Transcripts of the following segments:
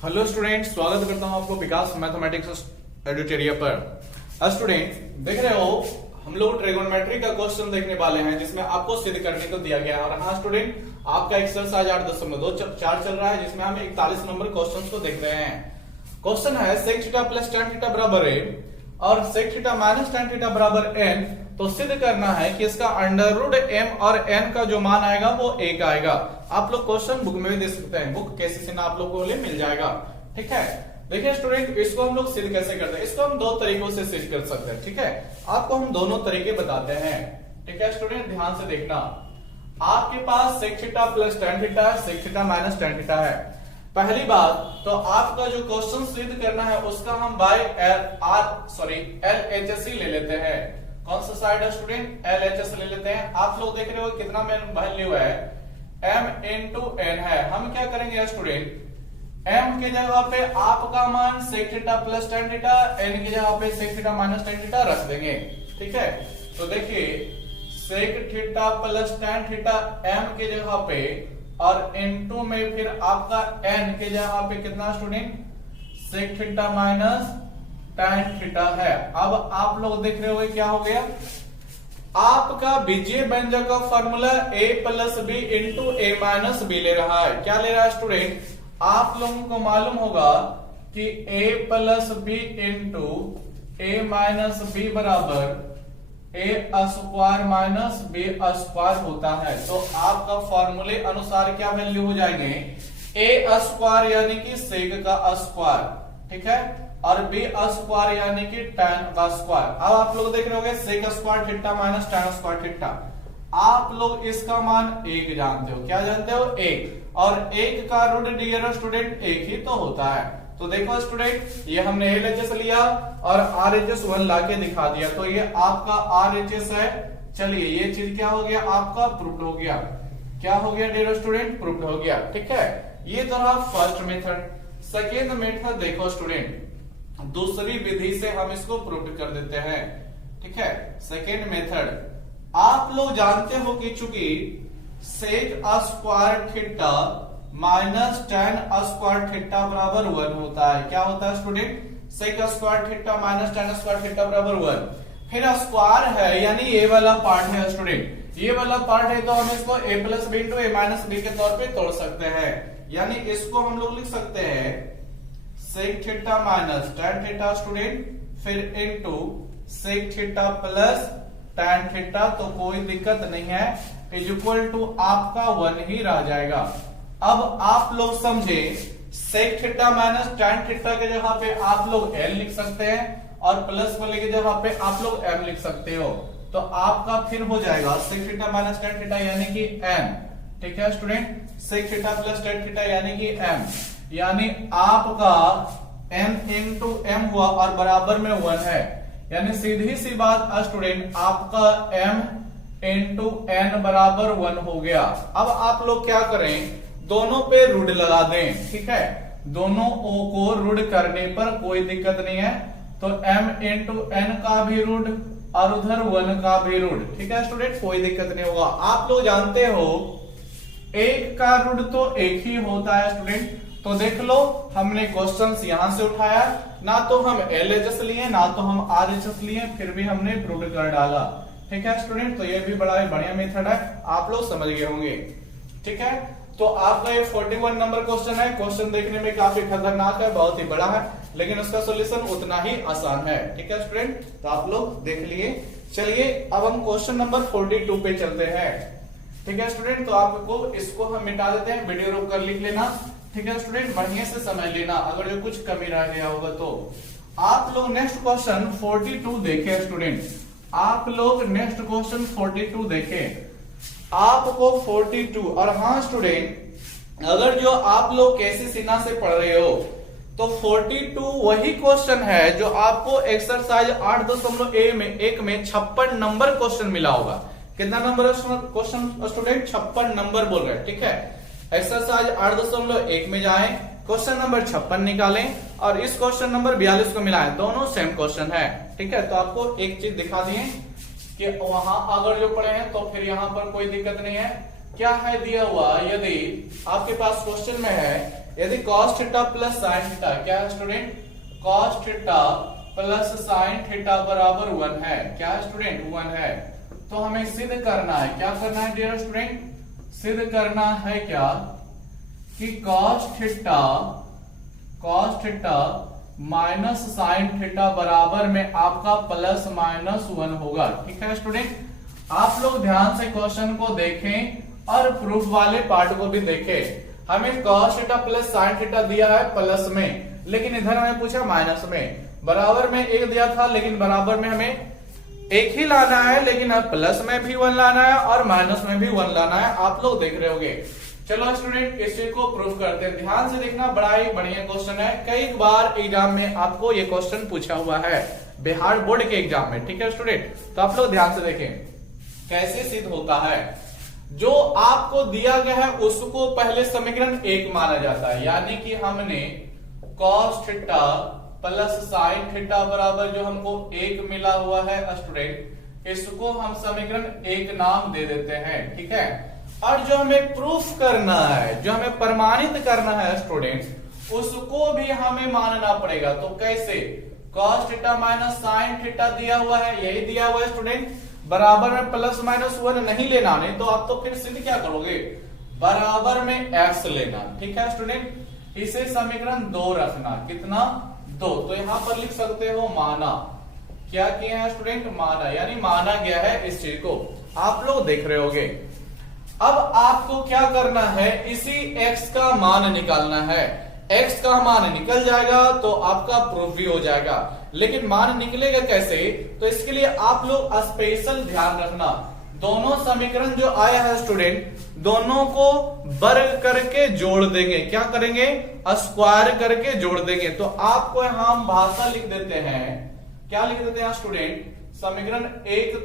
Hello student, स्वागत करता हूं आपको विकास मैथमेटिक्स एडिटोरियल पर। स्टूडेंट देख रहे हो, हम लोग ट्रिगोनोमेट्री का क्वेश्चन देखने वाले हैं जिसमें आपको सिद्ध करने को दिया गया है। और हाँ स्टूडेंट, आपका एक्सरसाइज 8.2 चल रहा है जिसमें हम 41 नंबर क्वेश्चन को देख रहे हैं। क्वेश्चन है sec theta plus tan theta बराबर a और sec theta minus tan theta बराबर n। तो सिद्ध करना है कि इसका अंडर रूट m और n का जो मान आएगा वो 1 आएगा। आप लोग क्वेश्चन बुक में भी देख सकते हैं, बुक कैसे से ना आप लोग को मिल जाएगा। ठीक है, देखिए स्टूडेंट, इसको हम लोग सिद्ध कैसे करते हैं। इसको हम दो तरीकों से सिद्ध कर सकते हैं। ठीक है, आपको हम दोनों तरीके बताते हैं। ठीक है स्टूडेंट, ध्यान से देखना। आपके पास sec theta plus tan theta है, sec theta minus tan theta है। पहली बात तो आपका जो क्वेश्चन सिद्ध करना है उसका हम बाय LHS ले लेते हैं। कौन सा साइड है स्टूडेंट? LHS ले लेते हैं। आप लोग देख रहे हो कितना वैल्यू है, m into n है। हम क्या करेंगे स्टूडेंट, m के जगह पे आपका मान sec theta plus tan theta, n की जगह पे sec theta minus tan theta रख देंगे। ठीक है, तो देखिए sec theta plus tan theta m के जगह पे और इनटू में फिर आपका n के जगह पे कितना student, sec theta minus tan theta है। अब आप लोग देख रहे हो क्या हो गया, आपका बीजीय व्यंजक का formula a plus B into a minus b ले रहा है। क्या ले रहा है स्टूडेंट? आप लोगों को मालूम होगा कि a plus B into a minus b बराबर a square minus b square होता है। तो आपका फॉर्मूले अनुसार क्या वैल्यू हो जाएंगे, ए स्क्वायर यानी कि सेक का स्क्वायर, ठीक है, और बी स्क्वायर यानी कि tan का स्क्वायर। अब आप लोग देख रहे होंगे sec square theta minus tan square theta. आप लोग इसका मान 1 जानते हो। क्या जानते हो? 1। और 1 का रूट डियर स्टूडेंट 1 ही तो होता है। तो देखो स्टूडेंट, ये हमने LHS लिया और RHS 1 लाके दिखा दिया, तो ये आपका RHS है। चलिए ये चीज क्या हो गया, आपका प्रूव्ड हो गया। क्या हो गया डियर स्टूडेंट? प्रूव्ड हो गया। ठीक है, ये तो रहा फर्स्ट मेथड। सेकेंड मेथड देखो स्टूडेंट, दूसरी विधि से हम इसको प्रूव्ड कर देते हैं। ठीक है, सेकेंड मेथड, आप लोग जानते हो कि चूंकि sec square theta minus tan square theta बराबर 1 होता है। क्या होता है student? Sec square theta minus tan square theta बराबर 1। फिर स्क्वायर है यानी ये वाला पार्ट है स्टूडेंट, ये वाला पार्ट है तो हम इसको a plus B into a minus b के तौर पे तोड़ सकते हैं। यानी इसको हम लोग लिख सकते हैं sec theta minus tan theta student, फिर into sec theta plus tan theta. तो कोई दिक्कत नहीं है, इज इक्वल टू आपका 1 ही रह जाएगा। अब आप लोग समझे, sec theta minus tan theta के जगह पे आप लोग l लिख सकते हैं और प्लस वाले की जगह पे आप लोग m लिख सकते हो। तो आपका फिर हो जाएगा sec theta minus tan theta यानी कि m। ठीक है student, sec theta plus tan theta यानी कि m, यानी आपका m इंटू m हुआ और बराबर में 1 है। यानी सीधी सी बात स्टूडेंट, आपका m इंटू n बराबर 1 हो गया। अब आप लोग क्या करें, दोनों पे रूट लगा दें। ठीक है, दोनों o को रूट करने पर कोई दिक्कत नहीं है। तो m इंटू n का भी रूट और उधर 1 का भी रूट। ठीक है स्टूडेंट, कोई दिक्कत नहीं होगा। आप लोग जानते हो 1 का रूट तो 1 ही होता है स्टूडेंट। तो देख लो, हमने क्वेश्चंस यहां से उठाया, ना तो हम LHS लिए ना तो हम RHS लिए, फिर भी हमने प्रूव कर डाला। ठीक है स्टूडेंट, तो ये भी बड़ा बढ़िया मेथड है, आप लोग समझ गए होंगे। ठीक है, तो आपका ये 41 नंबर क्वेश्चन है। क्वेश्चन देखने में काफी खतरनाक है, बहुत ही बड़ा है, लेकिन उसका सॉल्यूशन उतना ही आसान है। ठीक है स्टूडेंट, तो आप लोग देख लिए। चलिए अब हम क्वेश्चन नंबर 42 पे चलते हैं। ठीक है स्टूडेंट, तो आपको इसको हम मिटा देते हैं, वीडियो रोक कर लिख लेना। ठीक है स्टूडेंट, बढ़िया से समझ लेना, अगर जो कुछ कमी रह गया होगा तो। आप लोग नेक्स्ट क्वेश्चन 42 देखें स्टूडेंट, आप लोग नेक्स्ट क्वेश्चन 42 देखें। आपको 42, और हाँ स्टूडेंट, अगर जो आप लोग कैसे सिन्हा से पढ़ रहे हो तो 42 वही क्वेश्चन है जो आपको एक्सरसाइज 8.1 में 56 नंबर क्वेश्चन मिला होगा। कितना नंबर क्वेश्चन स्टूडेंट? 56 नंबर बोल रहे हैं। ठीक है, एक्सरसाइज 8.1 में जाएं, क्वेश्चन नंबर 56 निकालें और इस क्वेश्चन नंबर 42 को मिलाएं, दोनों सेम क्वेश्चन है। ठीक है, तो आपको एक चीज दिखा दिए कि वहां अगर जो पढ़े हैं तो फिर यहां पर कोई दिक्कत नहीं है। क्या है दिया हुआ, यदि आपके पास क्वेश्चन में है यदि cos theta plus sine theta, क्या है student, cos theta plus sine theta बराबर 1 है, क्या है स्टूडेंट, 1 है। तो हमें सिद्ध करना है, क्या करना है डियर स्टूडेंट, सिद्ध करना है क्या कि cos theta minus sine theta बराबर में आपका प्लस माइनस 1 होगा। ठीक है स्टूडेंट, आप लोग ध्यान से क्वेश्चन को देखें और प्रूफ वाले पार्ट को भी देखें। हमें cos theta plus sine theta दिया है प्लस में, लेकिन इधर हमें पूछा माइनस में। बराबर में एक दिया था, लेकिन बराबर में हमें एक ही लाना है, लेकिन अब प्लस में भी 1 लाना है और माइनस में भी 1 लाना है। आप लोग देख रहे होंगे। चलो स्टूडेंट इस चीज को प्रूफ करते हैं। ध्यान से देखना, बड़ा ही बढ़िया क्वेश्चन है। कई बार एग्जाम में आपको ये क्वेश्चन पूछा हुआ है, बिहार बोर्ड के एग्जाम में। ठीक है स्टूडेंट, तो आप लोग ध्यान से देखें कैसे सिद्ध होता है। जो आपको दिया गया है उसको पहले समीकरण 1 माना जाता है, यानी कि हमने cos theta plus sine theta बराबर जो हमको 1 मिला हुआ है स्टूडेंट, इसको हम समीकरण 1 नाम दे देते हैं। ठीक है, और जो हमें प्रूफ करना है, जो हमें प्रमाणित करना है स्टूडेंट, उसको भी हमें मानना पड़ेगा। तो कैसे, cos theta minus sine theta दिया हुआ है, यही दिया हुआ है स्टूडेंट, बराबर में प्लस माइनस 1 नहीं लेना, नहीं तो आप तो फिर सिद्ध क्या करोगे, बराबर में x लेना। ठीक है स्टूडेंट, इसे समीकरण 2 रखना, कितना, 2। तो यहां पर लिख सकते हो माना, क्या किया है स्टूडेंट, माना, यानी माना गया है इस चीज को। आप लोग देख रहे होगे। अब आपको क्या करना है, इसी x का मान निकालना है। x का मान निकल जाएगा तो आपका प्रूफ भी हो जाएगा। लेकिन मान निकलेगा कैसे, तो इसके लिए आप लोग स्पेशल ध्यान रखना। दोनों समीकरण जो आया है स्टूडेंट, दोनों को वर्ग करके जोड़ देंगे। क्या करेंगे, स्क्वायर करके जोड़ देंगे। तो आपको यहां हम भाषा लिख देते हैं, क्या लिख देते हैं स्टूडेंट, समीकरण 1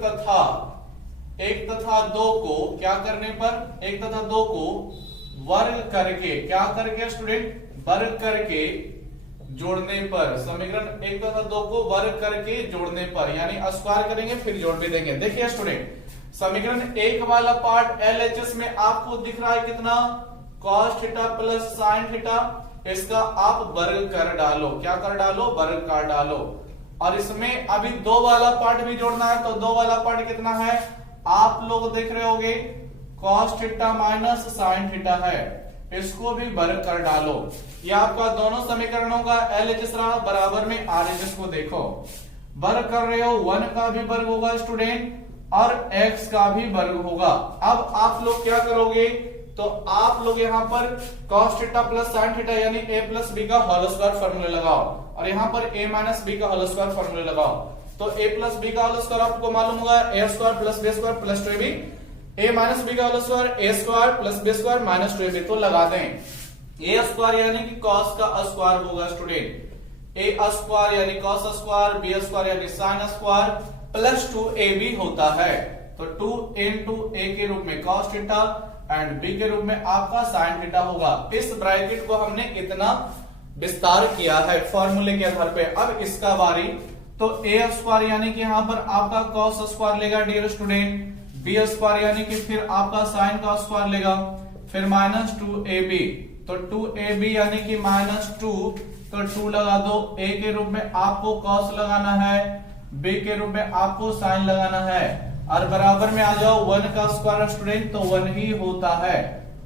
तथा 2 को क्या करने पर, 1 तथा 2 को वर्ग करके, क्या करके स्टूडेंट, वर्ग करके जोड़ने पर, समीकरण 1 तथा 2 को वर्ग करके जोड़ने पर, यानी स्क्वायर करेंगे फिर जोड़ भी देंगे। देखिए स्टूडेंट, समीकरण 1 वाला पार्ट LHS में आपको दिख रहा है कितना, cos theta plus sine theta, इसका आप वर्ग कर डालो, क्या कर डालो, वर्ग कर डालो। और इसमें अभी 2 वाला पार्ट भी जोड़ना है, तो 2 वाला पार्ट कितना है, आप लोग देख रहे होगे, cos theta minus sine theta है, इसको भी वर्ग कर डालो। ये आपका दोनों समीकरणों का LHS रहा, बराबर में RHS को देखो, वर्ग कर रहे हो, 1 का भी वर्ग होगा स्टूडेंट और x का भी वर्ग होगा। अब आप लोग क्या करोगे, तो आप लोग यहाँ पर cos theta plus sine theta यानी a प्लस बी का होल स्क्वायर फॉर्मूला लगाओ, और यहाँ पर a माइनस बी का होल स्क्वायर फॉर्मूला लगाओ। तो a प्लस बी का होल स्क्वायर आपको मालूम होगा, a square plus B square plus 2ab, a minus B का whole square a square plus B square minus 2ab। तो लगा दें, a स्क्वायर यानी कि cos का स्क्वायर होगा स्टूडेंट, a स्क्वायर यानी cos स्क्वायर, b स्क्वायर यानी sin स्क्वायर प्लस 2ab होता है। तो 2 into a के रूप में cos थीटा एंड b के रूप में आपका sin थीटा होगा। इस ब्रैकेट को हमने इतना विस्तार किया है फॉर्मूले के आधार पे। अब इसका बारी, तो a स्क्वायर यानी कि यहाँ पर आपका cos स्क्वायर लेगा डियर स्टूडेंट, b स्क्वायर यानी कि फिर आपका sin का स्क्वायर लेगा, फिर माइनस 2ab, तो 2ab यानी कि माइनस 2, तो 2 लगा दो, a के रूप में आपको cos लगाना है, b के रूप में आपको sin लगाना है, और बराबर में आ जाओ 1 का स्क्वायर स्टूडेंट, तो 1 ही होता है,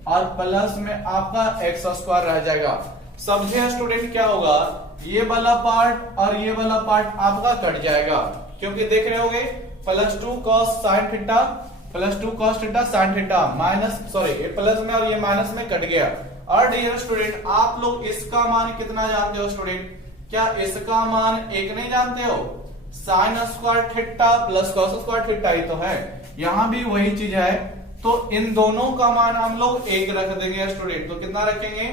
और प्लस में आपका x स्क्वायर रह जाएगा। समझे स्टूडेंट क्या होगा, ये वाला पार्ट और ये वाला पार्ट आपका कट जाएगा, क्योंकि देख रहे होगे plus 2 cos sign theta plus 2 cos theta sine theta minus, sorry ये प्लस में और ये माइनस में कट गया। और डियर स्टूडेंट आप लोग इसका मान कितना जानते हो स्टूडेंट, क्या इसका मान 1 नहीं जानते हो, sine square theta plus cos square theta ही तो है, यहां भी वही चीज है। तो इन दोनों का मान हम लोग 1 रख देंगे स्टूडेंट। तो कितना रखेंगे,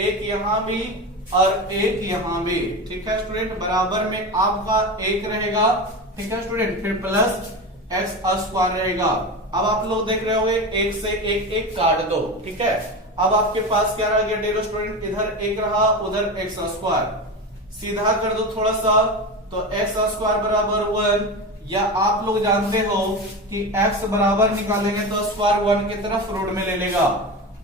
1 यहां भी और 1 यहां भी। ठीक है स्टूडेंट, बराबर में आपका 1 रहेगा। ठीक है स्टूडेंट, फिर प्लस x स्क्वायर रहेगा। अब आप लोग देख रहे होंगे 1 से 1 काट दो। ठीक है, अब आपके पास क्या रह गया डियर स्टूडेंट, इधर 1 रहा उधर x स्क्वायर, सीधा कर दो थोड़ा सा, तो x स्क्वायर बराबर 1, या आप लोग जानते हो कि x बराबर निकालेंगे तो स्क्वायर 1 की तरफ रूट में ले लेगा,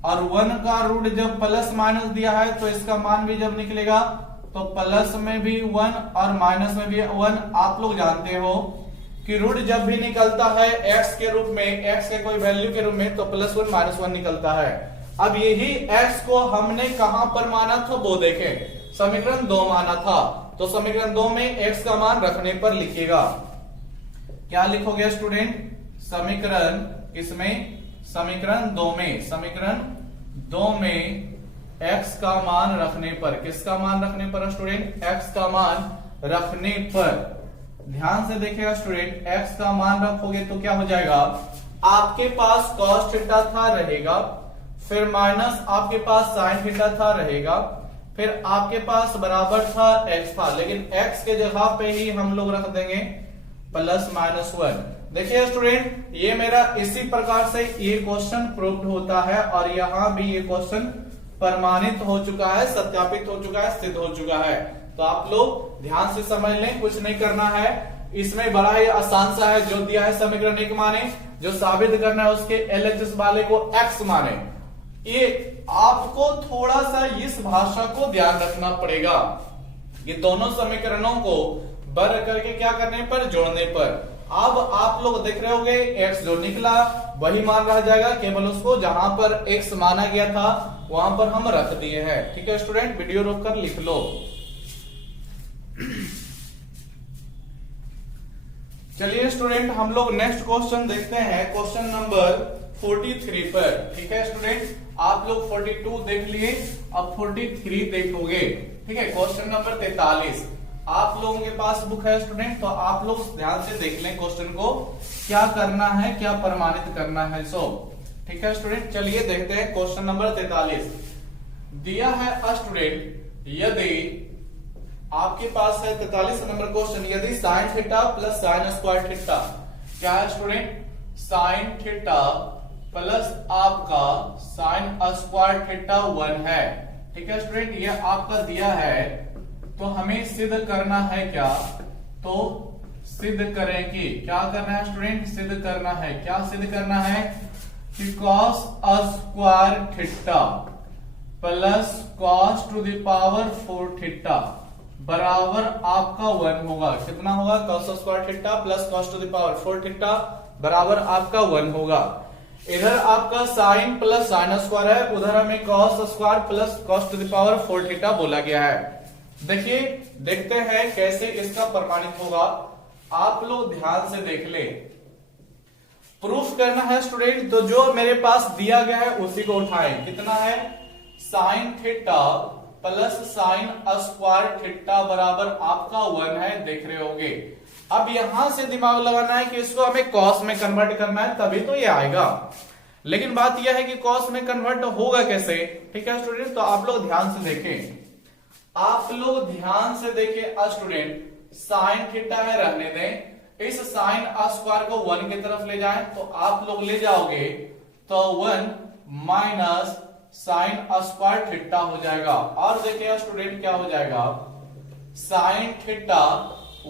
और 1 का रूट जब प्लस माइनस दिया है तो इसका मान भी जब निकलेगा तो प्लस में भी 1 और माइनस में भी 1। आप लोग जानते हो कि रूट जब भी निकलता है x के रूप में, x के कोई वैल्यू के रूप में, तो +1 -1 निकलता है। अब यही x को हमने कहां पर माना था वो देखें, समीकरण 2 माना था, तो समीकरण 2 में x का मान रखने पर लिखिएगा। क्या लिखोगे स्टूडेंट? समीकरण किसमें? समीकरण 2 में। समीकरण 2 में x का मान रखने पर, किसका मान रखने पर स्टूडेंट? x का मान रखने पर। ध्यान से देखिएगा स्टूडेंट, x का मान रखोगे तो क्या हो जाएगा? आपके पास cos थीटा था रहेगा, फिर माइनस आपके पास sin थीटा था रहेगा, फिर आपके पास बराबर था x था, लेकिन x के जगह पे ही हम लोग रख देंगे +-1। देखिए स्टूडेंट, ये मेरा इसी प्रकार से ये क्वेश्चन प्रूव्ड होता है और यहां भी ये क्वेश्चन प्रमाणित हो चुका है, सत्यापित हो चुका है, सिद्ध हो चुका है। तो आप लोग ध्यान से समझ लें, कुछ नहीं करना है इसमें, बड़ा ही आसान सा है। जो दिया है समीकरण 1 माने, जो साबित करना है उसके LHS वाले को x माने। ये आपको थोड़ा सा इस भाषा को ध्यान रखना पड़ेगा, ये दोनों समीकरणों को वर्ग करके क्या करने पर? जोड़ने पर। अब आप लोग देख रहे होंगे x जो निकला वही मान रह जाएगा, केवल उसको जहां पर x माना गया था वहां पर हम रख दिए हैं। ठीक है स्टूडेंट, वीडियो रोककर लिख लो। चलिए स्टूडेंट, हम लोग नेक्स्ट क्वेश्चन देखते हैं, क्वेश्चन नंबर 43 पर। ठीक है स्टूडेंट, आप लोग 42 देख लिए, अब 43 देखोगे। ठीक है, क्वेश्चन नंबर 43 आप लोगों के पास बुक है स्टूडेंट, तो आप लोग ध्यान से देख लें क्वेश्चन को, क्या करना है, क्या प्रमाणित करना है सो। ठीक है स्टूडेंट, चलिए देखते हैं क्वेश्चन नंबर 43। दिया है स्टूडेंट, यदि आपके पास है 43 नंबर क्वेश्चन, यदि sin theta plus sin square theta, क्या है स्टूडेंट? sin थीटा प्लस आपका sin स्क्वायर थीटा 1 है। ठीक है स्टूडेंट, ये आपका दिया है, तो हमें सिद्ध करना है क्या? तो सिद्ध करेंगे। क्या करना है स्टूडेंट? सिद्ध करना है। क्या सिद्ध करना है? कि cos square theta plus cos to the power 4 theta बराबर आपका 1 होगा। कितना होगा? cos square theta plus cos to the power 4 theta बराबर आपका 1 होगा। इधर आपका sin प्लस sin स्क्वायर है, उधर हमें cos square plus cos to the power 4 theta बोला गया है। देखिए, देखते हैं कैसे इसका प्रमाणित होगा। आप लोग ध्यान से देख ले, प्रूफ करना है स्टूडेंट, तो जो मेरे पास दिया गया है उसी को उठाएं। कितना है? sin theta plus sin square theta बराबर आपका 1 है, देख रहे होगे। अब यहां से दिमाग लगाना है कि इसको हमें cos में कन्वर्ट करना है, तभी तो ये आएगा। लेकिन बात यह है कि cos में कन्वर्ट होगा कैसे? ठीक है स्टूडेंट, तो आप लोग ध्यान से देखें, आप लोग ध्यान से देखें स्टूडेंट, sin थीटा है रहने दें, इस sin स्क्वायर को 1 की तरफ ले जाएं तो आप लोग ले जाओगे तो 1 माइनस sin स्क्वायर थीटा हो जाएगा। और देखिए स्टूडेंट क्या हो जाएगा? sin theta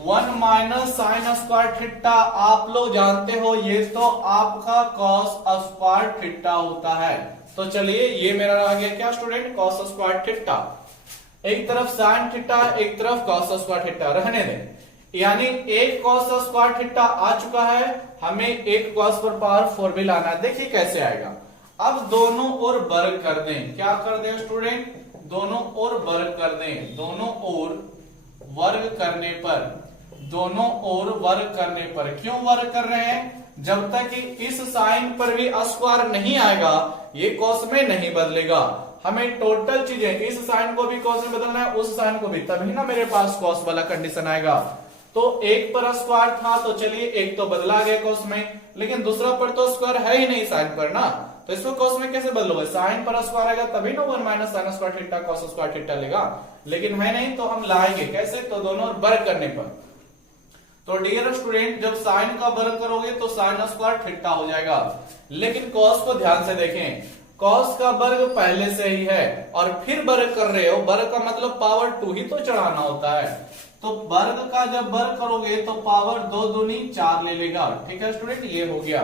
1 minus sin square theta, आप लोग जानते हो ये तो आपका cos स्क्वायर थीटा होता है। तो चलिए ये मेरा आ गया क्या स्टूडेंट? cos square theta. एक तरफ sin थीटा, एक तरफ cos स्क्वायर थीटा, रहने दें। यानी एक cos स्क्वायर थीटा आ चुका है, हमें एक cos पर पावर 4 भी लाना है। देखिए कैसे आएगा। अब दोनों ओर वर्ग कर दें। क्या कर दें स्टूडेंट? दोनों ओर वर्ग कर दें। दोनों ओर वर्ग करने पर, दोनों ओर वर्ग करने पर, क्यों वर्ग कर रहे हैं? जब तक कि इस साइन पर भी स्क्वायर नहीं आएगा, ये cos में नहीं बदलेगा। हमें टोटल चीजें, इस साइन को भी cos में बदलना है, उस साइन को भी, तभी ना मेरे पास cos वाला कंडीशन आएगा। तो एक पर स्क्वायर था तो चलिए एक तो बदला गया cos में, लेकिन दूसरा पर तो स्क्वायर है ही नहीं साइन पर ना, तो इसको cos में कैसे बदलोगे? साइन पर स्क्वायर आएगा तभी ना 1 minus sign square theta cos square theta लेगा, लेकिन है नहीं तो हम लाएंगे कैसे? तो दोनों वर्ग करने पर। तो डियर स्टूडेंट, जब साइन का वर्ग करोगे तो साइन स्क्वायर थीटा हो जाएगा। लेकिन cos को ध्यान से देखें, cos का वर्ग पहले से ही है और फिर वर्ग कर रहे हो, वर्ग का मतलब पावर 2 ही तो चढ़ाना होता है। तो वर्ग का जब वर्ग करोगे तो पावर 2 दूनी 4 ले लेगा। ठीक है स्टूडेंट, ये हो गया।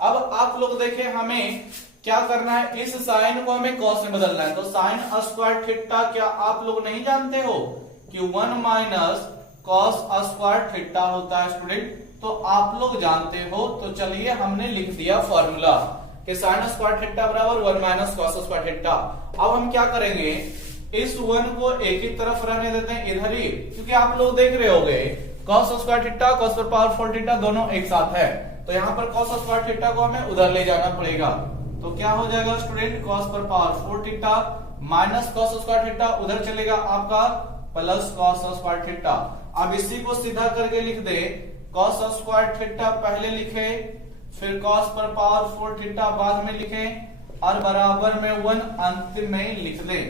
अब आप लोग देखें हमें क्या करना है, इस साइन को हमें कॉस में बदलना है। तो साइन स्क्वायर थीटा क्या आप लोग नहीं जानते हो कि 1 माइनस कॉस स्क्वायर थीटा होता है स्टूडेंट? तो आप लोग जानते हो। तो चलिए हमने लिख दिया फॉर्मूला कि साइन स्क्वायर थीटा बराबर 1 माइनस कॉस स्क्वायर थीटा। अब हम क्या करेंगे, इस 1 को एक ही तरफ रहने देते हैं इधर ही, क्योंकि आप लोग देख रहे होंगे कॉस स्क्वायर थीटा कॉस पर पावर 4 थीटा दोनों एक साथ है। तो यहाँ पर कॉस स्क्वायर थीटा को हमें उधर ले जाना पड़ेगा। तो क्या हो जाएगा स्टूडेंट, कॉस पर power 4 theta minus cos square theta उधर चलेगा आपका प्लस कॉस स्क्वायर थीटा। अब इसी को सीधा करके लिख दे, कॉस स्क्वायर थीटा पहले लिखे, फिर कॉस पर पावर 4 थीटा बाद में लिखे और बराबर में 1 अंत में लिख दे।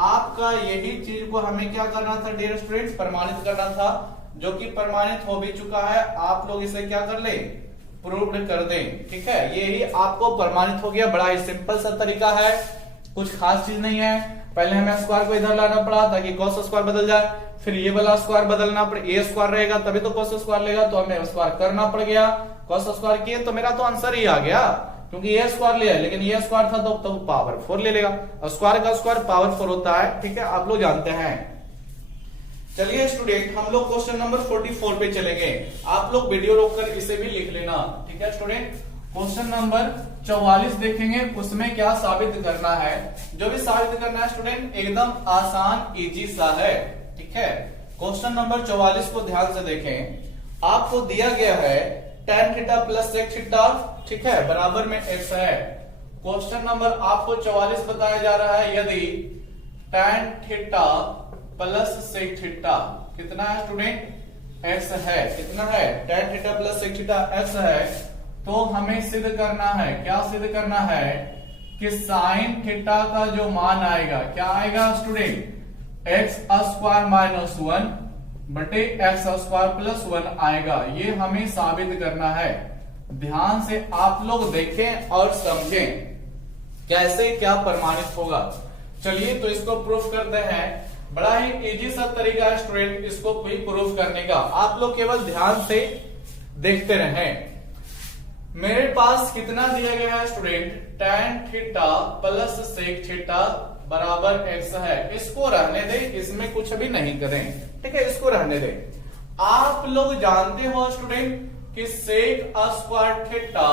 आपका यही चीज को हमें क्या करना था डियर स्टूडेंट्स, प्रमाणित करना था, जो कि प्रमाणित हो भी चुका है। आप लोग इसे क्या कर ले, प्रूव्ड कर दें। ठीक है, यही आपको प्रमाणित हो गया। बड़ा ही सिंपल सा तरीका है, कुछ खास चीज नहीं है। पहले हमें स्क्वायर को इधर लाना पड़ा ताकि कॉस स्क्वायर बदल जाए, फिर ये वाला स्क्वायर बदलना पड़े, ए स्क्वायर रहेगा तभी तो कॉस स्क्वायर लेगा, तो हमें स्क्वायर करना पड़ गया। कॉस स्क्वायर किए तो मेरा तो आंसर ही आ गया, क्योंकि ये स्क्वायर लिया, लेकिन ये स्क्वायर था तो पावर 4 ले लेगा। स्क्वायर का स्क्वायर पावर 4 होता है। ठीक है, आप लोग जानते हैं। चलिए स्टूडेंट, हम लोग क्वेश्चन नंबर 44 पे चलेंगे। आप लोग वीडियो रोककर इसे भी लिख लेना। ठीक है स्टूडेंट, क्वेश्चन नंबर 44 देखेंगे, उसमें क्या साबित करना है। जो भी साबित करना है स्टूडेंट एकदम आसान इजी सा है। ठीक है, क्वेश्चन नंबर 44 को ध्यान से देखें। आपको दिया गया है tan theta plus sec theta, ठीक है, बराबर में x है। क्वेश्चन नंबर आपको 44 बताया जा रहा है, यदि tan theta plus sec theta कितना है स्टूडेंट, x है। कितना है, tan theta plus sec theta x है। तो हमें सिद्ध करना है, क्या सिद्ध करना है कि साइन थीटा का जो मान आएगा, क्या आएगा स्टूडेंट, x स्क्वायर माइनस 1 बटे एक्स स्क्वायर प्लस 1 आएगा। ये हमें साबित करना है। ध्यान से आप लोग देखें और समझें कैसे क्या प्रमाणित होगा। चलिए तो इसको प्रूफ करते हैं। बड़ा ही इजी सा तरीका है स्टूडेंट इसको भी प्रूफ करने का, आप लोग केवल ध्यान से देखते रहें। मेरे पास कितना दिया गया है student, tan theta plus sec theta बराबर x है। इसको रहने दे, इसमें कुछ भी नहीं करें। ठीक है, इसको रहने दे। आप लोग जानते हो स्टूडेंट कि sec square theta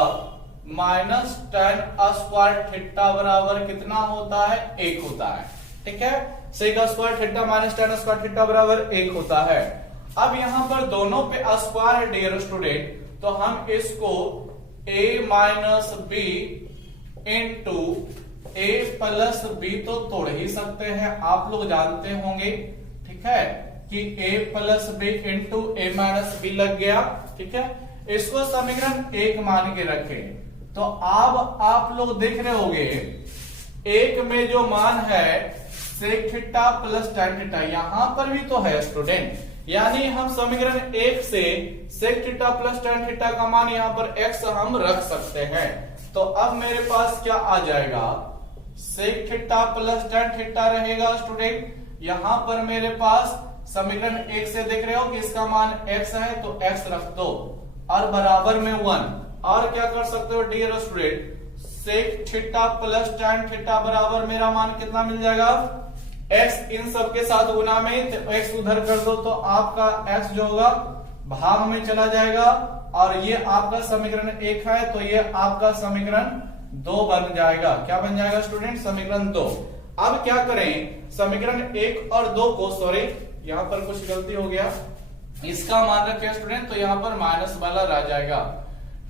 minus tan square theta बराबर कितना होता है, 1 होता है। ठीक है, sec square theta minus tan square theta बराबर 1 होता है। अब यहां पर दोनों पे स्क्वायर है डियर स्टूडेंट, तो हम इसको a minus B into a plus B तो तोड़ ही सकते हैं, आप लोग जानते होंगे। ठीक है, कि a plus B into a minus B लग गया। ठीक है, इसको समीकरण 1 मान के रखें। तो अब आप लोग देख रहे होंगे 1 में जो मान है sec theta plus tan theta, यहां पर भी तो है स्टूडेंट, यानी हम समीकरण 1 से sec theta plus tan theta का मान यहां पर x हम रख सकते हैं। तो अब मेरे पास क्या आ जाएगा, sec theta plus tan theta रहेगा स्टूडेंट। यहां पर मेरे पास समीकरण 1 से देख रहे हो कि इसका मान x है, तो x रख दो और बराबर में 1। और क्या कर सकते हो dear student, sec theta plus tan theta बराबर मेरा मान कितना मिल जाएगा, x इन सब के साथ गुना में, तो x उधर कर दो तो आपका x जो होगा भाग में चला जाएगा, और ये आपका समीकरण 1 है, तो ये आपका समीकरण 2 बन जाएगा। क्या बन जाएगा स्टूडेंट, समीकरण 2। अब क्या करें, समीकरण 1 और 2 को, सॉरी यहां पर कुछ गलती हो गया, इसका मान रखें स्टूडेंट, तो यहां पर माइनस वाला रह जाएगा।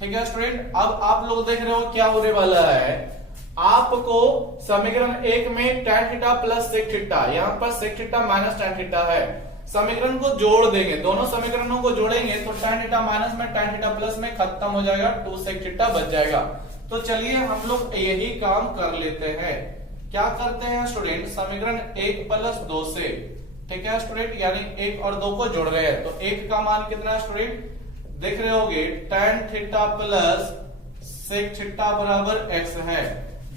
ठीक है स्टूडेंट, अब आप लोग देख रहे हो क्या होने वाला है, आपको समीकरण 1 में tan theta plus sec theta, यहां पर sec theta minus tan theta है, समीकरण को जोड़ देंगे, दोनों समीकरणों को जोड़ेंगे तो tan थीटा माइनस में tan थीटा प्लस में खत्म हो जाएगा, 2 sec थीटा बच जाएगा। तो चलिए हम लोग यही काम कर लेते हैं। क्या करते हैं स्टूडेंट, समीकरण 1 प्लस 2 से, ठीक है स्टूडेंट, यानी 1 और 2 को जोड़ रहे हैं, तो 1 का मान कितना है स्टूडेंट, देख रहे होगे tan theta plus sec theta बराबर x है।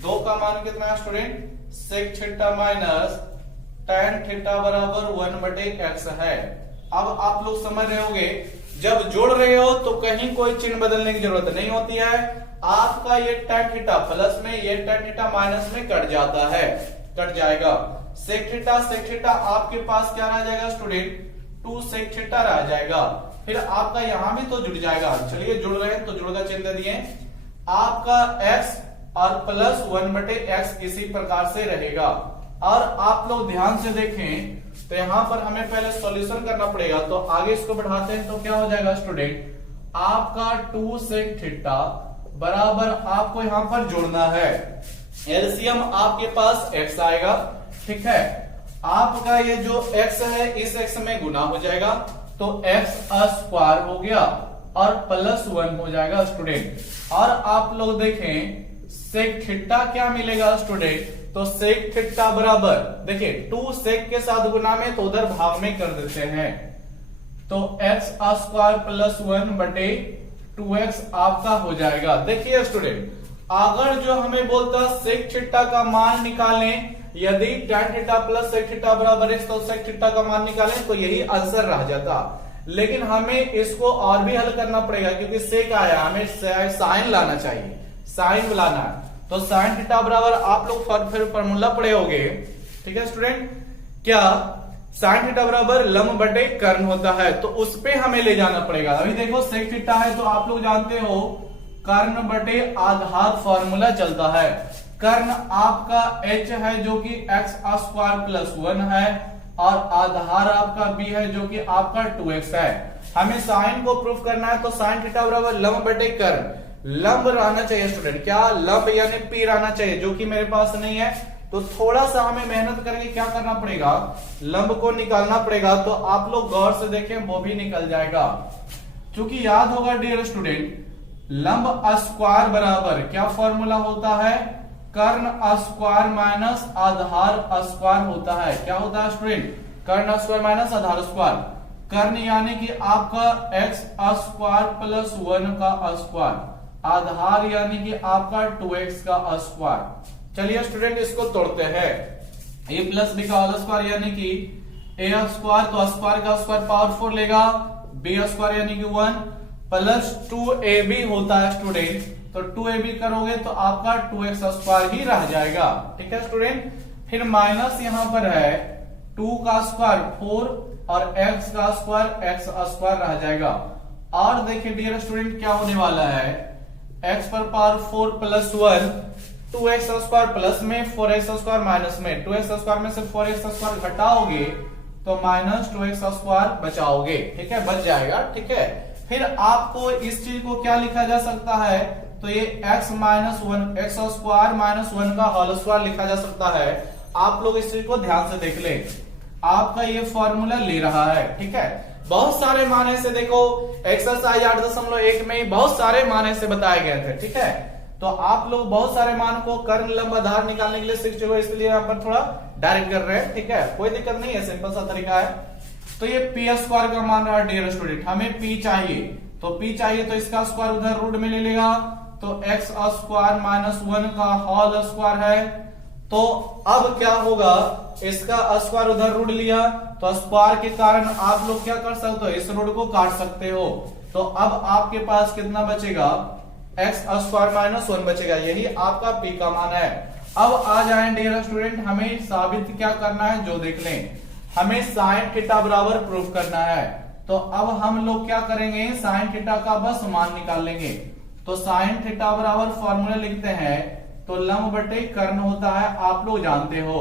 2 का मान कितना है student, sec theta minus tan theta बराबर 1 बटे x है। अब आप लोग समझ रहे होंगे जब जोड़ रहे हो तो कहीं कोई चिन्ह बदलने की जरूरत नहीं होती है। आपका ये tan थीटा प्लस में, ये tan थीटा माइनस में कट जाता है, कट जाएगा। sec थीटा आपके पास क्या रह जाएगा स्टूडेंट, 2 sec थीटा रह जाएगा। फिर आपका यहां भी तो जुड़ जाएगा, चलिए जुड़ रहे हैं तो जुड़ का चिन्ह दे दिए। आपका x और प्लस 1/x इसी प्रकार से रहेगा। और आप लोग ध्यान से देखें तो यहां पर हमें पहले सॉल्यूशन करना पड़ेगा, तो आगे इसको बढ़ाते हैं तो क्या हो जाएगा स्टूडेंट, आपका 2 sec थीटा बराबर आपको यहां पर जोड़ना है, एलसीएम आपके पास x आएगा, ठीक है। आपका ये जो x है इस x में गुना हो जाएगा तो x² हो गया और प्लस 1 हो जाएगा स्टूडेंट। और आप लोग देखें sec थीटा क्या मिलेगा स्टूडेंट, तो sec थीटा बराबर देखिए 2 sec के साथ गुना में तो उधर भाग में कर देते हैं, तो x² प्लस 1/2x आपका हो जाएगा। देखिए स्टूडेंट, अगर जो हमें बोलता sec थीटा का मान निकालें, यदि tan theta plus sec theta बराबर x तो sec थीटा का मान निकालें तो यही आंसर रह जाता। लेकिन हमें इसको और भी हल करना पड़ेगा क्योंकि sec आया, हमें साइन लाना चाहिए, साइन लाना है। तो sin थीटा बराबर आप लोग फिर फॉर्मूला पढ़े होंगे, ठीक है स्टूडेंट, क्या sin थीटा बराबर लंब बटे कर्ण होता है, तो उस पे हमें ले जाना पड़ेगा। अभी देखो sec थीटा है तो आप लोग जानते हो कर्ण बटे आधार फॉर्मूला चलता है। कर्ण आपका h है जो कि x² प्लस 1 है और आधार आपका b है जो कि आपका 2x है। हमें साइन को प्रूफ करना है तो sin थीटा बराबर लंब बटे कर्ण, लंब रहना चाहिए स्टूडेंट, क्या लंब यानी p रहना चाहिए, जो कि मेरे पास नहीं है। तो थोड़ा सा हमें मेहनत करके क्या करना पड़ेगा, लंब को निकालना पड़ेगा। तो आप लोग गौर से देखें वो भी निकल जाएगा, क्योंकि याद होगा डियर स्टूडेंट, लंब स्क्वायर बराबर क्या फॉर्मूला होता है, कर्ण स्क्वायर माइनस आधार स्क्वायर होता है। क्या होता है स्टूडेंट, कर्ण स्क्वायर माइनस आधार स्क्वायर। कर्ण यानी कि आपका x² प्लस 1 का स्क्वायर, आधार यानी कि आपका 2x का स्क्वायर। चलिए स्टूडेंट इसको तोड़ते हैं, a प्लस b का होल स्क्वायर यानी कि a² तो स्क्वायर का स्क्वायर पावर 4 लेगा, b² यानी कि 1 प्लस 2ab होता है स्टूडेंट, तो 2ab करोगे तो आपका 2x² ही रह जाएगा, ठीक है स्टूडेंट। फिर माइनस यहां पर है 2 का स्क्वायर 4 और x का स्क्वायर x² रह जाएगा। और देखिए डियर स्टूडेंट क्या होने वाला है, x पर पावर 4 प्लस 1, 2x² प्लस में 4x² माइनस में, 2x² में से 4x² घटाओगे तो माइनस 2x² बचाओगे, ठीक है, बच जाएगा, ठीक है। फिर आपको इस चीज को क्या लिखा जा सकता है, तो ये x-1 x² माइनस 1 का होल स्क्वायर लिखा जा सकता है। आप लोग इस चीज को ध्यान से देख लें, आपका ये फॉर्मूला ले रहा है, ठीक है। बहुत सारे मान ऐसे देखो एक्सरसाइज 8.1 में बहुत सारे मान ऐसे बताए गए थे, ठीक है। तो आप लोग बहुत सारे मान को कर्ण लंब आधार निकालने के लिए सीख चुके हो, इसलिए यहाँ पर थोड़ा डायरेक्ट कर रहे हैं, ठीक है, कोई दिक्कत नहीं है, सिंपल सा तरीका है। तो ये p² का मान रहा है डियर स्टूडेंट, हमें p चाहिए, तो p चाहिए तो इसका स्क्वायर उधर रूट में ले लेगा, तो x² माइनस 1 का होल स्क्वायर है। तो अब क्या होगा, इसका स्क्वायर उधर रूट लिया तो स्क्वायर के कारण आप लोग क्या कर सकते हो, इस रूट को काट सकते हो। तो अब आपके पास कितना बचेगा, x² माइनस 1 बचेगा, यही आपका p का मान है। अब आ जाए डियर स्टूडेंट, हमें साबित क्या करना है जो देख लें, हमें sin थीटा बराबर प्रूफ करना है। तो अब हम लोग क्या करेंगे, sin थीटा का बस मान निकाल लेंगे। तो sin थीटा बराबर फॉर्मूला लिखते हैं, तो लंब बटे कर्ण होता है, आप लोग जानते हो,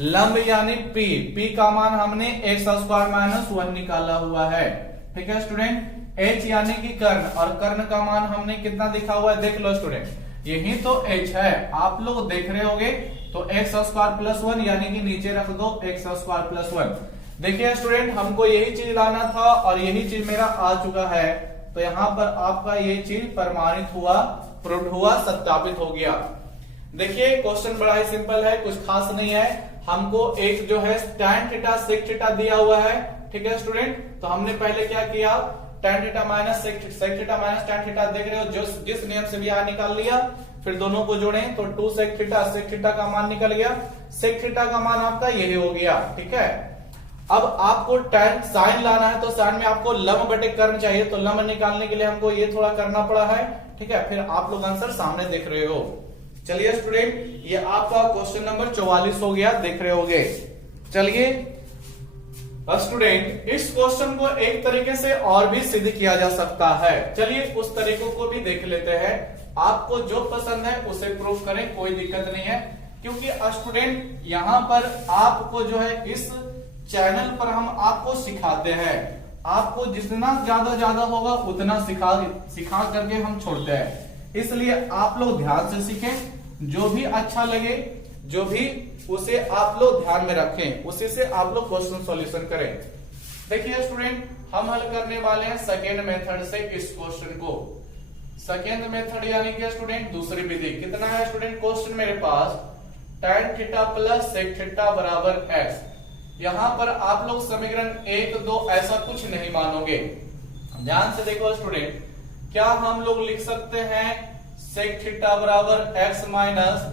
लंब यानी p का मान हमने x² माइनस 1 निकाला हुआ है, ठीक है स्टूडेंट। h यानी कि कर्ण, और कर्ण का मान हमने कितना दिखा हुआ है, देख लो स्टूडेंट, यही तो h है, आप लोग देख रहे होगे। तो x² प्लस 1 यानी कि नीचे रख दो x² प्लस 1। देखिए स्टूडेंट, हमको यही चीज लाना था और यही चीज मेरा आ चुका है, तो यहाँ पर आपका ये चीज प्रमाणित हुआ, प्रूव हुआ, सत्यापित हो गया। देखिए क्वेश्चन बड़ा ही सिंपल है, कुछ खास नहीं है। हमको एक जो है tan थीटा sec थीटा दिया हुआ है, ठीक है स्टूडेंट। तो हमने पहले क्या किया, tan theta minus sec theta minus tan theta देख रहे हो, जिस नियम से भी निकाल लिया, फिर दोनों को जोड़े तो 2 sec थीटा का मान निकल गया, sec थीटा का मान आपका यही हो गया, ठीक है। अब आपको tan साइन लाना है तो साइन में आपको लंब बटे कर्ण चाहिए, तो लंब निकालने के लिए हमको ये थोड़ा करना पड़ा है, ठीक है। फिर आप लोग आंसर सामने देख रहे हो। चलिए स्टूडेंट, ये आपका क्वेश्चन नंबर 44 हो गया, देख रहे होगे। चलिए स्टूडेंट, इस क्वेश्चन को एक तरीके से और भी सिद्ध किया जा सकता है। चलिए उस तरीकों को भी देख लेते हैं। आपको जो पसंद है उसे प्रूव करें, कोई दिक्कत नहीं है, क्योंकि स्टूडेंट यहां पर आपको जो है इस चैनल पर हम आपको सिखाते हैं। आपको जितना ज्यादा होगा उतना सिखा करके हम छोड़ते हैं, इसलिए आप लोग ध्यान से सीखें। जो भी अच्छा लगे, जो भी उसे आप लोग ध्यान में रखें, उसी से आप लोग क्वेश्चन सॉल्यूशन करें। देखिए स्टूडेंट, हम हल करने वाले हैं सेकेंड मेथड से इस क्वेश्चन को। सेकेंड मेथड यानी कि स्टूडेंट दूसरी विधि। कितना है स्टूडेंट क्वेश्चन मेरे पास, tan theta plus sec theta बराबर x। यहां पर आप लोग समीकरण 1 2 ऐसा कुछ नहीं मानोगे। ध्यान से देखो स्टूडेंट, क्या हम लोग लिख सकते हैं sec थीटा बराबर x minus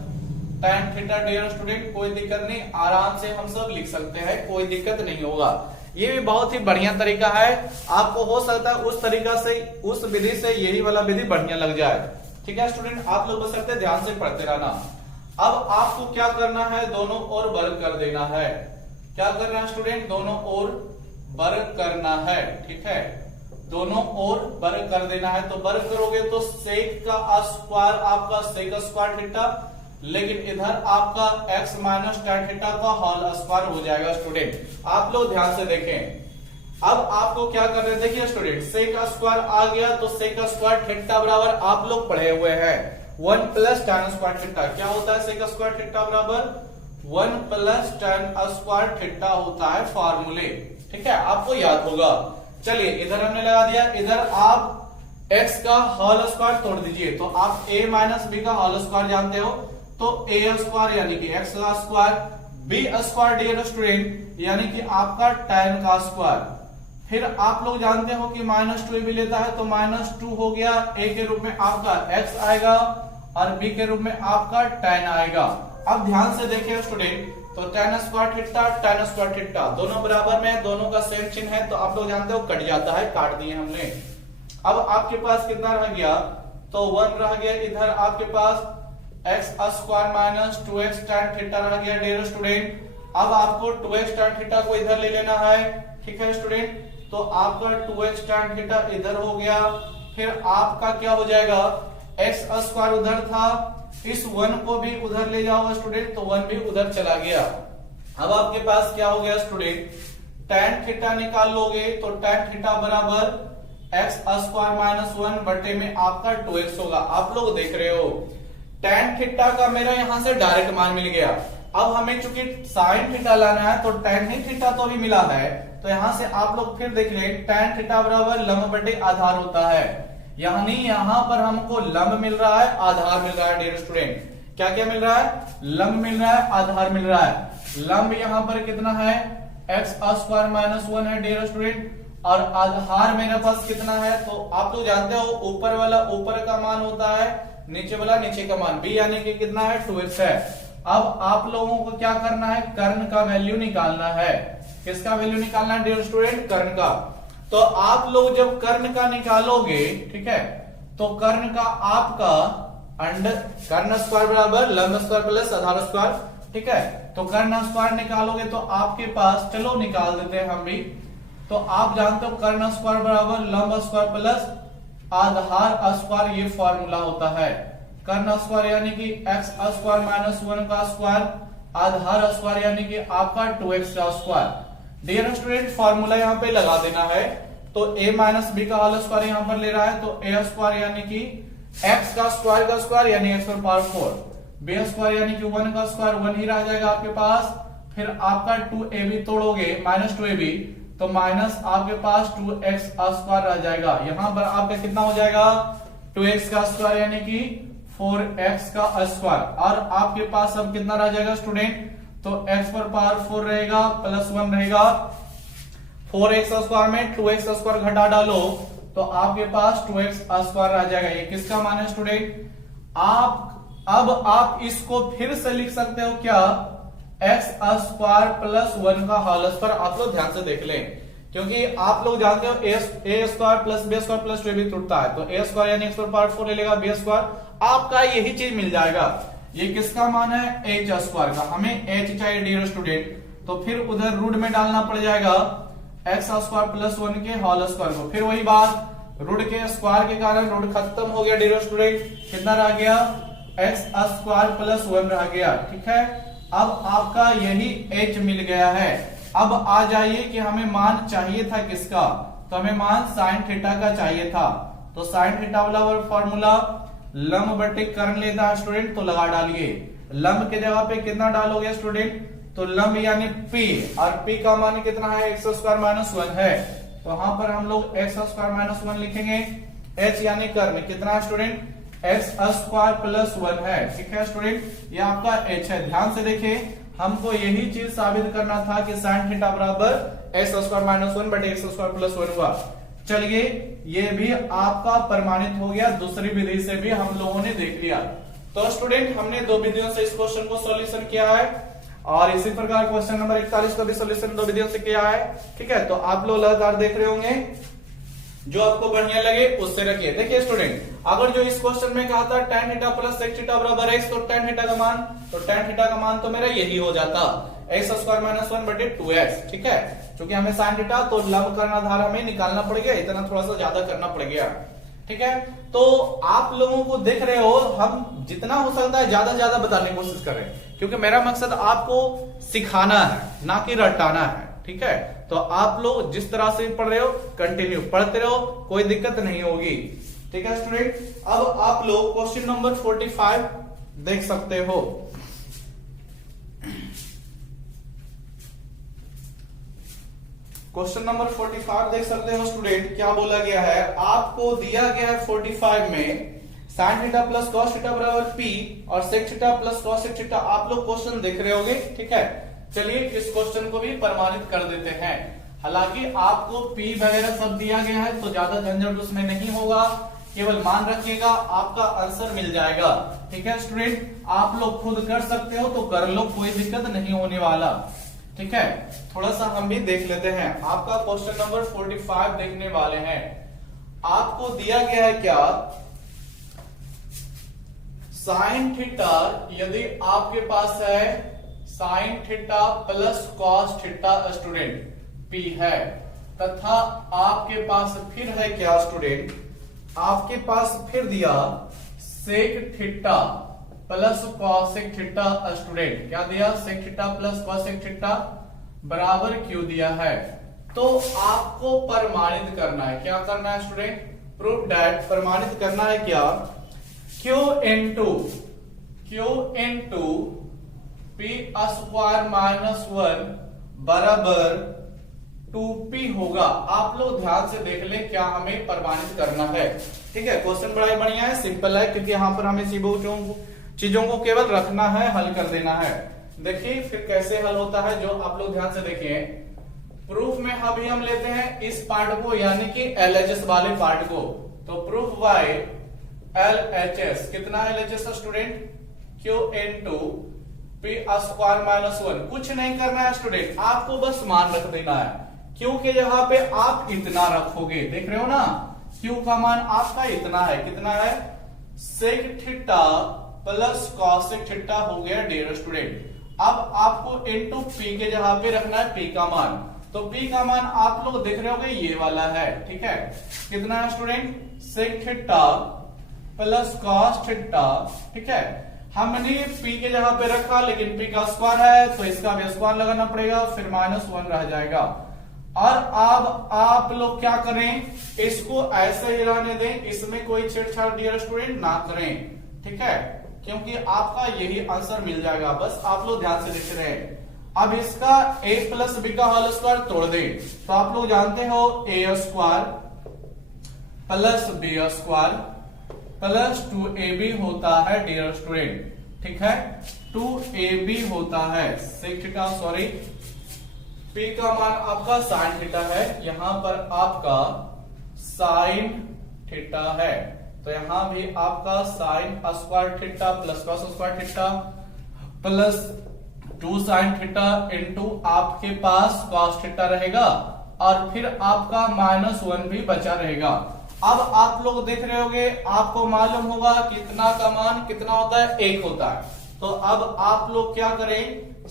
tan theta dear student? कोई दिक्कत नहीं, आराम से हम सब लिख सकते हैं, कोई दिक्कत नहीं होगा। ये भी बहुत ही बढ़िया तरीका है। आपको हो सकता है उस तरीका से, उस विधि से यही वाला विधि बढ़िया लग जाए, ठीक है स्टूडेंट। आप लोग बस सकते ध्यान से पढ़ते रहना। अब आपको क्या करना है, दोनों ओर वर्ग कर देना है। क्या करना है स्टूडेंट? दोनों ओर वर्ग करना है, ठीक है। दोनों ओर वर्ग कर देना है, तो वर्ग करोगे तो सेक का स्क्वायर आपका सेक स्क्वायर थीटा, लेकिन इधर आपका x माइनस tan थीटा का होल स्क्वायर हो जाएगा स्टूडेंट। आप लोग ध्यान से देखें। अब आपको क्या करना है, देखिए स्टूडेंट, सेक स्क्वायर आ गया तो सेक स्क्वायर थीटा बराबर आप लोग पढ़े हुए हैं 1 प्लस tan स्क्वायर थीटा। क्या होता है सेक स्क्वायर थीटा बराबर 1 प्लस tan स्क्वायर थीटा होता है फॉर्मूले, ठीक है, आपको याद होगा। चलिए इधर हमने लगा दिया, इधर आप x का होल स्क्वायर तोड़ दीजिए, तो आप a माइनस बी का होल स्क्वायर जानते हो, तो a स्क्वायर यानी कि x का square, b square dear student यानी कि आपका tan का स्क्वायर। फिर आप लोग जानते हो कि -2 भी लेता है, तो -2 हो गया, a के रूप में आपका x आएगा और b के रूप में आपका tan आएगा। अब ध्यान से देखिए स्टूडेंट, तो tan स्क्वायर थीटा दोनों बराबर में, दोनों का सेम चिन्ह है, तो आप लोग जानते हो कट जाता है, काट दिए हमने। अब आपके पास कितना रह गया, तो 1 रह गया, इधर आपके पास x square minus 2x tan theta रह गया डियर स्टूडेंट। अब आपको 2x tan थीटा को इधर ले लेना है, ठीक है स्टूडेंट, तो आपका 2x tan थीटा इधर हो गया। फिर आपका क्या हो जाएगा, x स्क्वायर उधर था, इस 1 को भी उधर ले जाओ स्टूडेंट, तो 1 भी उधर चला गया। अब आपके पास क्या हो गया स्टूडेंट, tan थीटा निकाल लोगे तो tan थीटा बराबर x स्क्वायर माइनस 1 बटे में आपका 2x होगा। आप लोग देख रहे हो tan थीटा का मेरा यहां से डायरेक्ट मान मिल गया। अब हमें चूंकि sin थीटा लाना है, तो tan थीटा तो भी मिला है, तो यहां से आप लोग फिर देख लें, tan थीटा बराबर लंब बटे आधार होता है, यानी यहां पर हमको लंब मिल रहा है, आधार मिल रहा है डियर स्टूडेंट। क्या क्या मिल रहा है, लंब मिल रहा है, आधार मिल रहा है। लंब यहां पर कितना है, x स्क्वायर माइनस 1 है डियर स्टूडेंट, और आधार मेरे पास कितना है, तो आप लोग जानते हो ऊपर वाला ऊपर का मान होता है, नीचे वाला नीचे का मान, b यानी कि कितना है 2x है। अब आप लोगों को क्या करना है, कर्ण का वैल्यू निकालना है। किसका वैल्यू निकालना है डियर स्टूडेंट, कर्ण का। तो आप लोग जब कर्ण का निकालोगे, ठीक है, तो कर्ण का आपका कर्ण स्क्वायर बराबर लंब स्क्वायर प्लस आधार स्क्वायर, ठीक है, तो कर्ण स्क्वायर निकालोगे तो आपके पास, चलो निकाल देते हैं हम भी, तो आप जानते हो कर्ण स्क्वायर बराबर लंब स्क्वायर प्लस आधार स्क्वायर, ये फॉर्मूला होता है। कर्ण स्क्वायर यानी कि x स्क्वायर माइनस 1 का स्क्वायर, आधार स्क्वायर यानी कि आपका 2x का स्क्वायर। डियर स्टूडेंट फॉर्मूला यहाँ पे लगा देना है, तो a माइनस बी का होल स्क्वायर यहाँ पर ले रहा है, तो a स्क्वायर यानी कि x का स्क्वायर यानी x पर पावर 4, b स्क्वायर यानी कि 1 का स्क्वायर 1 ही रह जाएगा आपके पास। फिर आपका 2ab तोड़ोगे -2ab, तो माइनस आपके पास 2x स्क्वायर रह जाएगा। यहां पर आपका कितना हो जाएगा, 2x का स्क्वायर यानी कि 4x का स्क्वायर, और आपके पास अब कितना रह जाएगा स्टूडेंट, तो x पर पावर 4 रहेगा प्लस 1 रहेगा, 4x स्क्वायर में 2x स्क्वायर घटा डालो तो आपके पास 2x स्क्वायर रह जाएगा। ये किसका मान है स्टूडेंट, अब आप इसको फिर से लिख सकते हो क्या, एक्स स्क्वायर प्लस 1 का होल स्क्वायर। आप लोग ध्यान से देख लें, क्योंकि आप लोग जानते हो A square plus B square plus 2 भी टूटता है, तो ए स्क्वायर यानी एक्स पावर 4 ले लेगा, बी स्क्वायर आपका यही चीज मिल जाएगा। ये किसका मान है? एच स्क्वायर का। हमें एच चाहिए डियर स्टूडेंट, तो फिर उधर रूट में डालना पड़ जाएगा एक्स स्क्वायर प्लस 1 के होल स्क्वायर को। फिर वही बात, रूट के स्क्वायर के कारण रूट खत्म हो गया डियर स्टूडेंट, कितना रह गया? एक्स स्क्वायर प्लस 1 रह गया। ठीक है, अब आपका यही h मिल गया है। अब आ जाइए कि हमें मान चाहिए था किसका, तो हमें मान साइन थीटा का चाहिए था। तो साइन थीटा वाला फॉर्मूला लंब बटे कर्ण लेता है स्टूडेंट, तो लगा डालिए। लंब के जगह पे कितना डालोगे स्टूडेंट? तो लंब यानी p, और p का मान कितना है? एक्स स्क्वायर माइनस 1 है, तो वहां पर हम लोग एक्स स्क्वायर माइनस 1 लिखेंगे। h यानी कर्ण कितना है स्टूडेंट? एक्स स्क्वायर प्लस 1 है। ठीक है स्टूडेंट, ये आपका h है। ध्यान से देखिए, हमको यही चीज साबित करना था कि साइन थीटा बराबर एक्स स्क्वायर माइनस 1 बटे एक्स स्क्वायर प्लस 1 हुआ। चलिए, ये भी आपका प्रमाणित हो गया, दूसरी विधि से भी हम लोगों ने देख लिया। तो स्टूडेंट, हमने दो विधियों से इस क्वेश्चन को सॉल्यूशन किया है, और इसी प्रकार क्वेश्चन नंबर 41 का भी सॉल्यूशन दो विधियों से किया है। ठीक है, तो आप लोग लगातार देख रहे होंगे, जो आपको बढ़िया लगे उससे रखिए। देखिए स्टूडेंट, अगर जो इस क्वेश्चन में कहा था tan theta plus sec theta बराबर x, तो tan थीटा का मान, तो tan थीटा का मान तो मेरा यही हो जाता एक्स स्क्वायर माइनस 1 बटे 2x। ठीक है, क्योंकि हमें साइन थीटा तो लंब कर्णाधार हमें निकालना पड़ गया, इतना थोड़ा सा ज्यादा करना पड़ गया। ठीक है, तो आप लोगों को देख रहे हो, हम जितना हो सकता है ज्यादा ज्यादा बताने की कोशिश कर रहे हैं, क्योंकि मेरा मकसद आपको सिखाना है, ना कि रटाना है। ठीक है, तो आप लोग जिस तरह से पढ़ रहे हो कंटिन्यू पढ़ते रहो, कोई दिक्कत नहीं होगी। ठीक है स्टूडेंट, अब आप लोग क्वेश्चन नंबर 45 देख सकते हो। क्वेश्चन नंबर 45 देख सकते हो स्टूडेंट, क्या बोला गया है? आपको दिया गया है 45 में sine theta plus cos theta बराबर p और sec theta plus cos sec theta. आप लोग क्वेश्चन देख रहे होंगे। ठीक है, चलिए इस क्वेश्चन को भी प्रमाणित कर देते हैं। हालांकि आपको p वगैरह सब दिया गया है, तो ज्यादा झंझट उसमें नहीं होगा, केवल मान रखिएगा, आपका आंसर मिल जाएगा। ठीक है स्टूडेंट, आप लोग खुद कर सकते हो तो कर लो, कोई दिक्कत नहीं होने वाला। ठीक है, थोड़ा सा हम भी देख लेते हैं। आपका क्वेश्चन नंबर 45 देखने वाले हैं। आपको दिया गया है क्या? साइन थीटा, यदि आपके पास है sign theta plus cos theta student p है, तथा आपके पास फिर है क्या स्टूडेंट? आपके पास फिर दिया sec theta plus cosec theta student. क्या दिया? Sec theta plus cosec theta बराबर क्यों दिया है? तो आपको प्रमाणित करना है। क्या करना है स्टूडेंट? प्रूफ दैट, प्रमाणित करना है क्या? Q into p square minus 1 बराबर 2p होगा। आप लोग ध्यान से देख ले, क्या हमें प्रमाणित करना है। ठीक है, क्वेश्चन बड़ा ही बढ़िया है, सिंपल है, क्योंकि यहाँ पर हमें चीजों को केवल रखना है, हल कर देना है। देखिए फिर कैसे हल होता है, जो आप लोग ध्यान से देखिए। प्रूफ में अभी हम लेते हैं इस पार्ट को, यानी कि LHS वाले पार्ट को। तो प्रूफ बाय LHS, कितना LHS student? Q into p square minus 1। कुछ नहीं करना है स्टूडेंट, आपको बस मान रख देना है। Q के जगह पे आप इतना रखोगे, देख रहे हो ना, Q का मान आपका इतना है। कितना है? Sec theta plus cosec theta हो गया डियर स्टूडेंट। अब आपको इनटू p के जगह पे रखना है p का मान। तो p का मान आप लोग देख रहे होगे ये वाला है। ठीक है, कितना है student? Sec theta plus cos theta. ठीक है, हमने p के जगह पे रखा, लेकिन p का स्क्वायर है तो इसका भी स्क्वायर लगाना पड़ेगा, फिर माइनस 1 रह जाएगा। और अब आप लोग क्या करें? इसको ऐसे ही रहने दें, इसमें कोई छेड़छाड़ डियर स्टूडेंट ना करें। ठीक है, क्योंकि आपका यही आंसर मिल जाएगा। बस आप लोग ध्यान से देख रहे हैं। अब इसका a प्लस बी का होल स्क्वायर तोड़ दें, तो आप लोग जानते हो a square plus B square plus 2ab होता है डियर स्टूडेंट। ठीक है, 2ab होता है सेक थीटा, सॉरी p का मान आपका साइन थीटा है, यहां पर आपका साइन थीटा है, तो यहां भी आपका sign square theta plus cos square theta plus 2 sin theta into आपके पास cos थीटा रहेगा और फिर आपका -1 भी बचा रहेगा। अब आप लोग देख रहे होंगे, आपको मालूम होगा कितना का मान कितना होता है, 1 होता है। तो अब आप लोग क्या करें,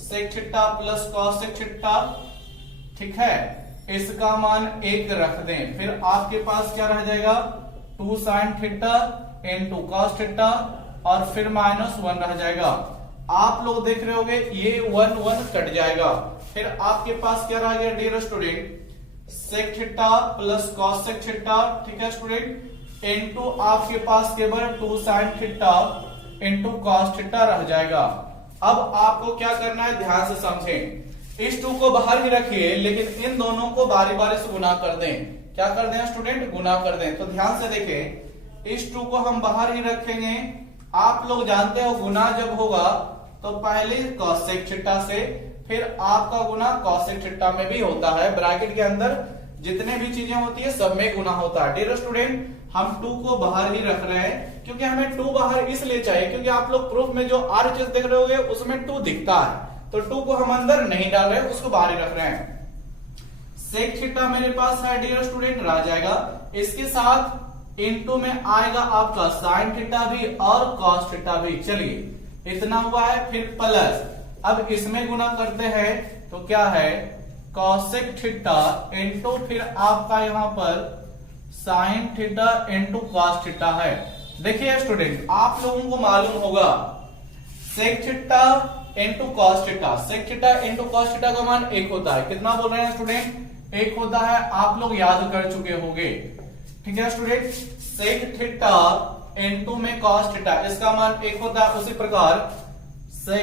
sec theta plus cos theta, ठीक है, इसका मान 1 रख दें। फिर आपके पास क्या रह जाएगा, 2 sin theta into cos theta और फिर -1 रह जाएगा। आप लोग देख रहे होंगे ये 1 कट जाएगा। फिर आपके पास क्या रह गया dear student, sec theta plus cos theta, ठीक है स्टूडेंट, इनटू आपके पास केवल 2 sin theta into cos theta रह जाएगा। अब आपको क्या करना है, ध्यान से समझें, इस 2 को बाहर ही रखिए लेकिन इन दोनों को बारी बारी से गुना कर दें। क्या कर दें स्टूडेंट, गुना कर दें। तो ध्यान से देखें, इस 2 को हम बाहर ही रखेंगे। आप लोग जानते हो गुना जब होगा तो पहले cos थीटा से फिर आपका गुना cos थीटा में भी होता है। ब्रैकेट के अंदर जितने भी चीजें होती है सब में गुना होता है। डियर स्टूडेंट, हम 2 को बाहर ही रख रहे हैं क्योंकि हमें 2 बाहर इसलिए चाहिए क्योंकि आप लोग प्रूफ में जो RHS देख रहे होंगे उसमें 2 दिखता है, तो 2 को हम अंदर नहीं डाल रहे हैं, उसको बाहर ही रख रहे हैं। sec थीटा मेरे पास है डियर स्टूडेंट, रह जाएगा। इसके साथ इनटू में आएगा आपका sin थीटा भी और cos थीटा भी। चलिए इतना हुआ है, फिर प्लस, अब इसमें गुना करते हैं तो क्या है, cosec थीटा इंटू फिर आपका यहां पर sin theta into cos theta है। देखिए स्टूडेंट, आप लोगों को मालूम होगा sec theta into cos theta, sec theta into cos theta का मान 1 होता है। कितना बोल रहे हैं स्टूडेंट, 1 होता है। आप लोग याद कर चुके होंगे, ठीक है स्टूडेंट। sec थीटा इंटू में cos थीटा, इसका मान 1 होता है। उसी प्रकार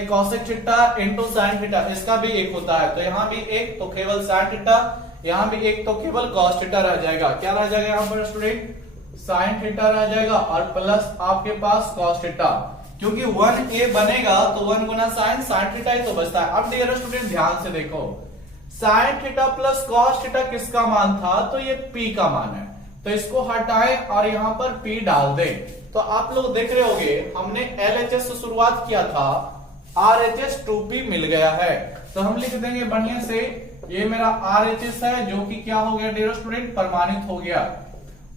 cosec theta into sin theta, इसका भी 1 होता है। तो यहाँ भी 1 तो केवल sin थीटा, यहाँ भी 1 तो केवल cos थीटा रह जाएगा। क्या रह जाएगा यहाँ पर स्टूडेंट, sin थीटा रह जाएगा और प्लस आपके पास cos थीटा। क्योंकि 1a बनेगा तो 1 गुना sin थीटा ही तो बचता है। अब डियर स्टूडेंट ध्यान से देखो, sin theta plus cos theta किसका मान था, तो ये p का मान है। तो इसको हटाएं और यहाँ पर p डाल दें। तो आप लोग देख रहे होंगे हमने LHS से शुरुआत किया था, RHS 2p मिल गया है। तो हम लिख देंगे बढ़िया से, ये मेरा RHS है जो कि क्या हो गया डियर स्टूडेंट, प्रमाणित हो गया।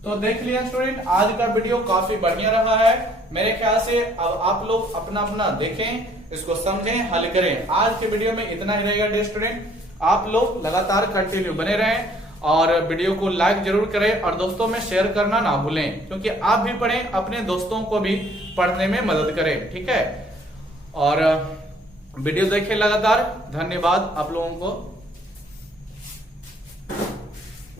तो देख लिया स्टूडेंट, आज का वीडियो काफी बढ़िया रहा है मेरे ख्याल से। अब आप लोग अपना अपना देखें, इसको समझें, हल करें। आज के वीडियो में इतना ही रहेगा डियर स्टूडेंट। आप लोग लगातार कंटिन्यू बने रहें और वीडियो को लाइक जरूर करें और दोस्तों में शेयर करना ना भूलें, क्योंकि आप भी पढ़ें, अपने दोस्तों को भी पढ़ने में मदद करें, ठीक है। और वीडियो देखें लगातार। धन्यवाद आप लोगों को।